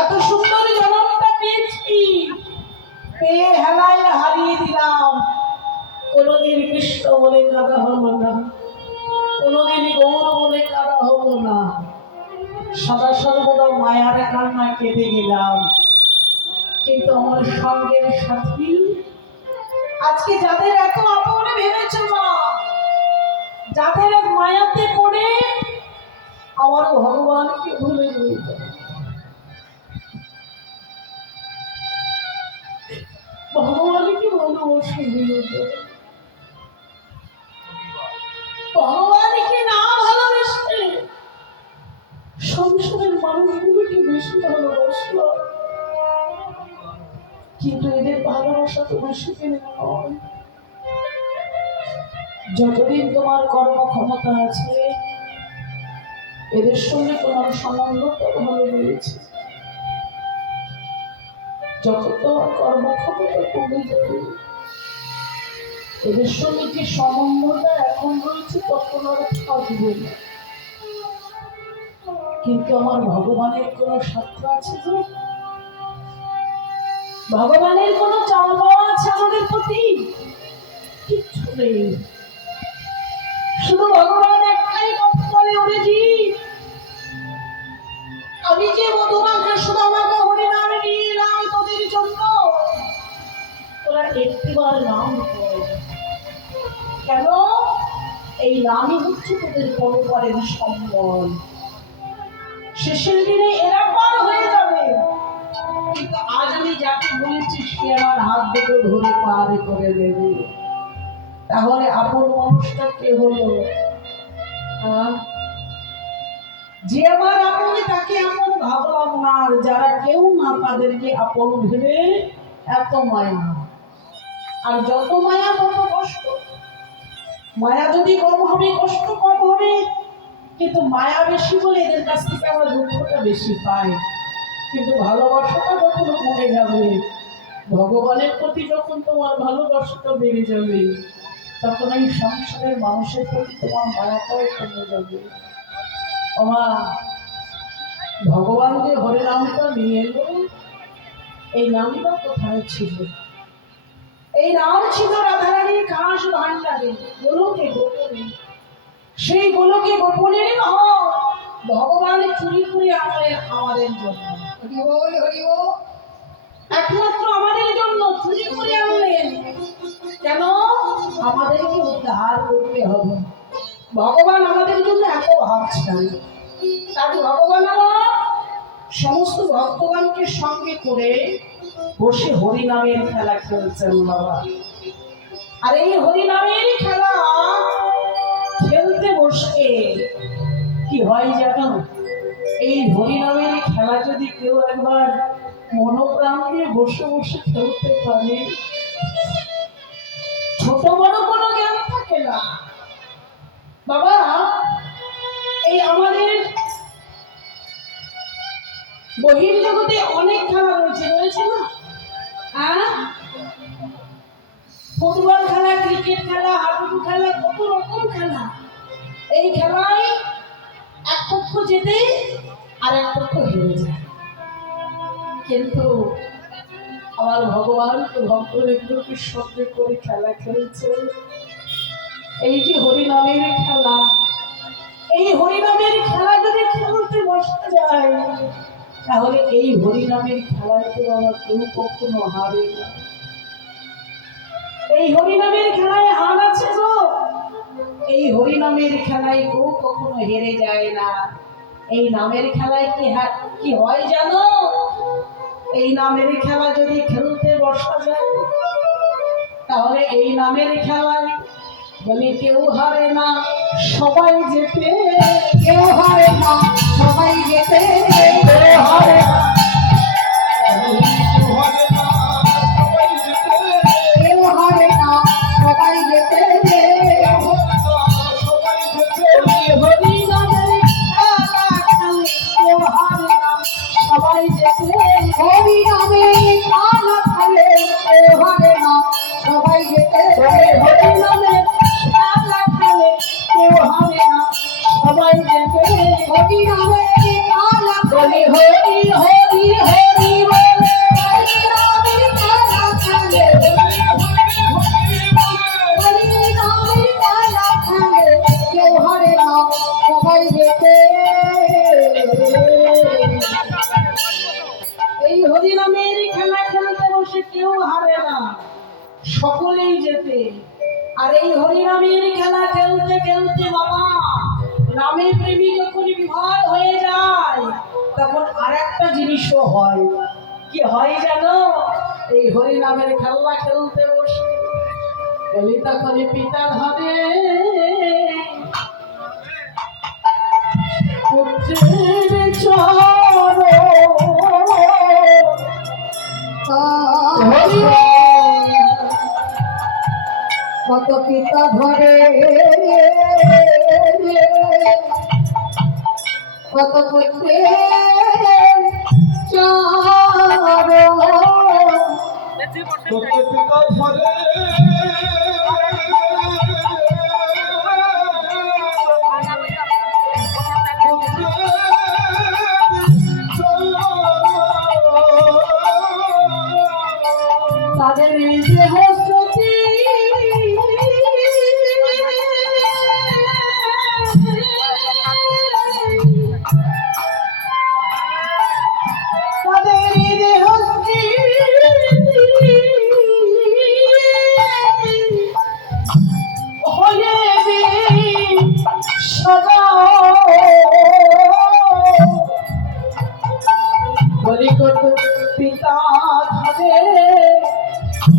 এত সুন্দর জনমটা পেয়েছি, পেয়ে হেলায় হারিয়ে দিলাম। কোনোদিন কৃষ্ণ বলে কাদা হলো না, কোনোদিন গৌর বলে কাদা হলো না, সদা সর্বদা মায়ার কান্না কেঁদে গেলাম। কিন্তু আমার সঙ্গের সাথী আজকে যাদের এত আপন ভেবেছ মা, যাদের মায়াতে পড়ে আমার ভগবানকে ভুলে গেল, ভগবানকে ভালোবাসে ভগবানকে না ভালোবেসে সংসারের মানুষগুলোকে বেশি ভালোবাসল। কিন্তু এদের ভালোবাসা তো বেশি কেনে নয়। যতদিন তোমার কর্মক্ষমতা আছে এদের সঙ্গে তোমার সম্বন্ধটা ভালো রয়েছে, যত তোমার কর্মক্ষমতা কমে যাবে এদের সঙ্গে যে সম্বন্ধটা এখন রয়েছে তখন আর থাকবে না। কিন্তু আমার ভগবানের কোন স্বার্থ আছে যে, ভগবানের কোন চাওয়া পাওয়া আছে আমাদের প্রতি? কিচ্ছু নেই। শুধু ভগবান একটাই কথা বলে, ওরে জীব, আমি যে মধুমাকে শুধু আমাকে হরিনামে নিয়ে এলাম তোদের জন্য, তোরা একটিবার নাম কর। কেন? এই নামই হচ্ছে তোদের পরপারের সম্বল। শেষের দিনে এরা পার হয়ে যাবে, কিন্তু আজ আমি যাকে বলেছি সে আমার হাত দুটো ধরে পার করে দেবে। তাহলে আপন মানুষটা কে হলো? যে আমার আপন তাকে আপন ভাবলাম না, আর যারা কেউ না তাদেরকে আপন ভেবে এত মায়া। আর যত মায়া তত কষ্ট। মায়া যদি কম হবে কষ্ট কম হবে, কিন্তু মায়া বেশি বলে এদের কাছ থেকে আমরা দুঃখটা বেশি পাই। কিন্তু ভালোবাসাটা যখন কমে যাবে, ভগবানের প্রতি যখন তোমার ভালোবাসাটা বেড়ে যাবে, তখন এই সংসারের মানুষের প্রতি তোমার মায়াটাও কমে যাবে। আমার ভগবান যে হরে নামটা নিয়ে এলো, এই নামটা কোথায় ছিল? এই নাম ছিল রাধারানীর খাস ভান্ডারে, গোলকে গোপনে। সেই গোলকে গোপনের ভগবান চুরি করে আমাদের জন্য, একমাত্র আমাদের জন্য চুরি করে আনলেন। কেন? আমাদেরকে উদ্ধার করতে হবে। ভগবান আমাদের জন্য এত ভাবছেন, তাই ভগবান আমার সমস্ত ভক্তগণকে সঙ্গে করে বসে হরিনামের খেলা খেলছেন বাবা। আর এই হরিনামের খেলা খেলতে বসে কি হয় জানো? এই হরিনামের খেলা যদি কেউ একবার মনোপ্রাণ দিয়ে বসে বসে খেলতে পারে, ছোট বড় কোনো জ্ঞান থাকে না বাবা। এই আমাদের বহির্জগতে অনেক খেলা রয়েছে না? ফুটবল খেলা, ক্রিকেট খেলা, হাডুডু খেলা, কত রকম খেলা। এই খেলায় এক পক্ষ জেতে আর এক পক্ষ হেরে যায়। কিন্তু আমার ভগবান তো ভক্তদেরকে সঙ্গে করে খেলা খেলছে। এই যে হরিনামের খেলা, এই হরিনামের খেলা যদি খেলতে বসতে যায়, তাহলে এই হরিনামের খেলায় তো আমার কেউ কখনো হারে না। এই হরিনামের খেলায় হার আছে গো। এই হরিনামের খেলায় কেউ কখনো হেরে যায় না। এই নামের খেলায় কি হয় জানো? এই নামের খেলা যদি খেলতে বসা যায়, তাহলে এই নামের খেলায় বলে কেউ হারে না সবাই যেতে, কেউ হারে না সবাই যেতে, কেউ হারে না কেউ হারে না সবাই যেতে। সবাই যেতে হরিনামে খেলা খেলে, কেউ হারে না সবাই যেতে। হরিনামে খেলা খেলে, কেউ হারে না সবাই যেতে। হরিনামে যেতে। আর এই হরিনামের খেলা খেলতে খেলতে বাবা নামে প্রেমী যখন বিভার হয়ে যায় তখন আর একটা জিনিসও হয়। কি হয় জানো? এই হরিনামের খেলা খেলতে বসে বলি তখন পিতা ধরে পুত্রের চরণ কত পিতা ধরে কত পুত্রে কত পিতা ধরে